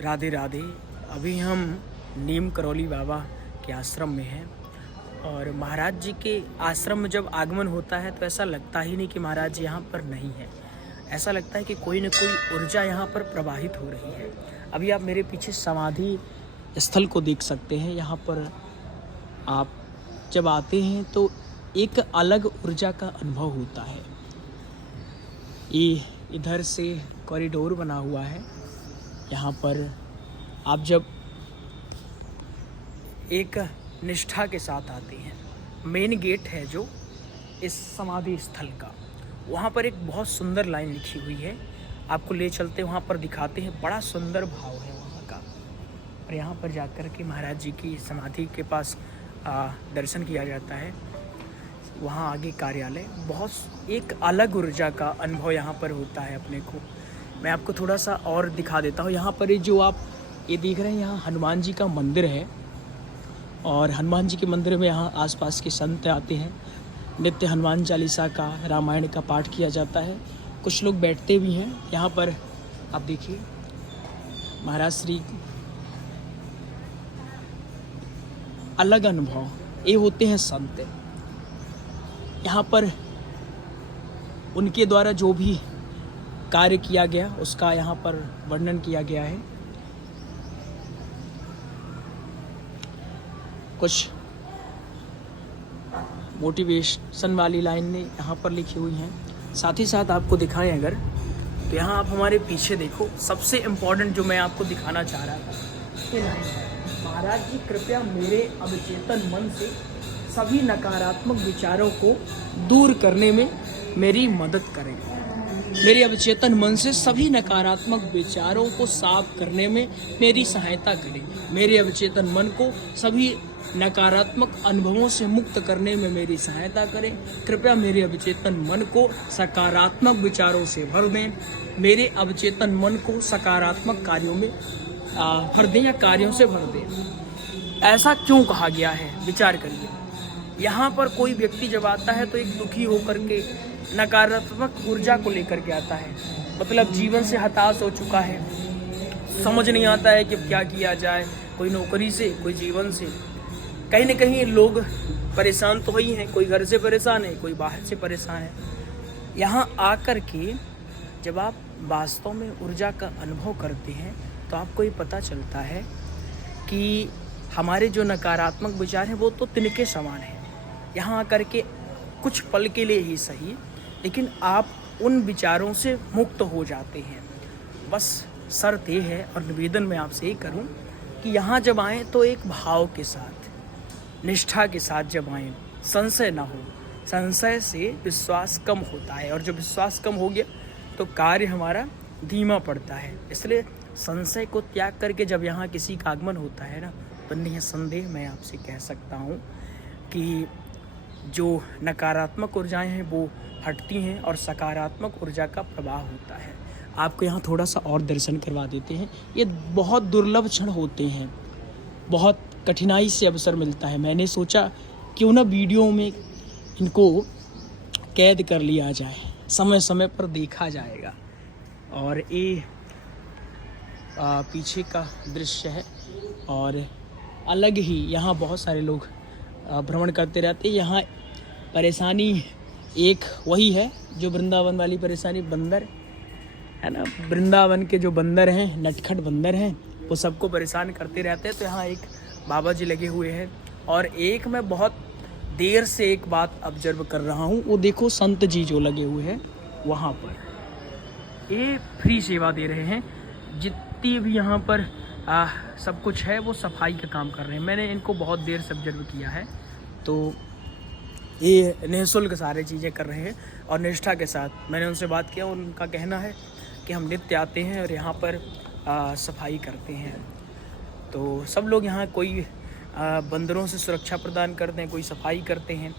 राधे राधे। अभी हम नीम करौली बाबा के आश्रम में हैं और महाराज जी के आश्रम में जब आगमन होता है तो ऐसा लगता ही नहीं कि महाराज जी यहाँ पर नहीं है। ऐसा लगता है कि कोई न कोई ऊर्जा यहाँ पर प्रवाहित हो रही है। अभी आप मेरे पीछे समाधि स्थल को देख सकते हैं। यहाँ पर आप जब आते हैं तो एक अलग ऊर्जा का अनुभव होता है। ये इधर से कॉरिडोर बना हुआ है। यहाँ पर आप जब एक निष्ठा के साथ आते हैं, मेन गेट है जो इस समाधि स्थल का, वहाँ पर एक बहुत सुंदर लाइन लिखी हुई है। आपको ले चलते वहाँ पर दिखाते हैं। बड़ा सुंदर भाव है वहाँ का। और यहाँ पर जाकर के महाराज जी की समाधि के पास दर्शन किया जाता है। वहाँ आगे कार्यालय, बहुत एक अलग ऊर्जा का अनुभव यहाँ पर होता है अपने को। मैं आपको थोड़ा सा और दिखा देता हूँ। यहाँ पर जो आप ये देख रहे हैं, यहाँ हनुमान जी का मंदिर है और हनुमान जी के मंदिर में यहाँ आसपास के संत आते हैं। नित्य हनुमान चालीसा का, रामायण का पाठ किया जाता है। कुछ लोग बैठते भी हैं यहाँ पर। आप देखिए महाराज श्री, अलग अनुभव ये होते हैं संत। यहाँ पर उनके द्वारा जो भी कार्य किया गया उसका यहाँ पर वर्णन किया गया है। कुछ मोटिवेशन वाली लाइनें यहाँ पर लिखी हुई हैं। साथ ही साथ आपको दिखाएं अगर तो यहाँ आप हमारे पीछे देखो, सबसे इम्पोर्टेंट जो मैं आपको दिखाना चाह रहा था ये लाइन है, महाराज जी कृपया मेरे अवचेतन मन से सभी नकारात्मक विचारों को दूर करने में मेरी मदद करें। मेरे अवचेतन मन से सभी नकारात्मक विचारों को साफ करने में मेरी सहायता करें। मेरे अवचेतन मन को सभी नकारात्मक अनुभवों से मुक्त करने में मेरी सहायता करें। कृपया मेरे अवचेतन मन को सकारात्मक विचारों से भर दें। मेरे अवचेतन मन को सकारात्मक कार्यों में भर दें या कार्यों से भर दें। ऐसा क्यों कहा गया है, विचार करिए। यहाँ पर कोई व्यक्ति जब आता है तो एक दुखी होकर के नकारात्मक ऊर्जा को लेकर के आता है। मतलब जीवन से हताश हो चुका है, समझ नहीं आता है कि क्या किया जाए। कोई नौकरी से, कोई जीवन से, कहीं न कहीं लोग परेशान तो ही हैं। कोई घर से परेशान है, कोई बाहर से परेशान है। यहाँ आकर के जब आप वास्तव में ऊर्जा का अनुभव करते हैं तो आपको ये पता चलता है कि हमारे जो नकारात्मक विचार हैं वो तो तिनके समान हैं। यहाँ आकर के कुछ पल के लिए ही सही, लेकिन आप उन विचारों से मुक्त हो जाते हैं। बस शर्त ये है और निवेदन मैं आपसे ये करूं कि यहाँ जब आएँ तो एक भाव के साथ, निष्ठा के साथ जब आएँ, संशय ना हो। संशय से विश्वास कम होता है और जब विश्वास कम हो गया तो कार्य हमारा धीमा पड़ता है। इसलिए संशय को त्याग करके जब यहाँ किसी का आगमन होता है ना, तो निसंदेह मैं आपसे कह सकता हूँ कि जो नकारात्मक ऊर्जाएं हैं वो हटती हैं और सकारात्मक ऊर्जा का प्रवाह होता है। आपको यहाँ थोड़ा सा और दर्शन करवा देते हैं। ये बहुत दुर्लभ क्षण होते हैं, बहुत कठिनाई से अवसर मिलता है। मैंने सोचा क्यों ना वीडियो में इनको कैद कर लिया जाए, समय समय पर देखा जाएगा। और ये पीछे का दृश्य है और अलग ही यहाँ बहुत सारे लोग भ्रमण करते रहते हैं। यहाँ परेशानी एक वही है जो वृंदावन वाली परेशानी, बंदर है ना। वृंदावन के जो बंदर हैं, नटखट बंदर हैं, वो सबको परेशान करते रहते हैं। तो यहाँ एक बाबा जी लगे हुए हैं और एक मैं बहुत देर से एक बात ऑब्जर्व कर रहा हूँ, वो देखो संत जी जो लगे हुए हैं वहाँ पर, ये फ्री सेवा दे रहे हैं। जितनी भी यहाँ पर सब कुछ है वो सफाई का काम कर रहे हैं। मैंने इनको बहुत देर से ऑब्जर्व किया है। तो ये निःशुल्क सारी चीज़ें कर रहे हैं और निष्ठा के साथ। मैंने उनसे बात किया, उनका कहना है कि हम नित्य आते हैं और यहाँ पर सफाई करते हैं। तो सब लोग यहाँ, कोई बंदरों से सुरक्षा प्रदान करते हैं, कोई सफाई करते हैं।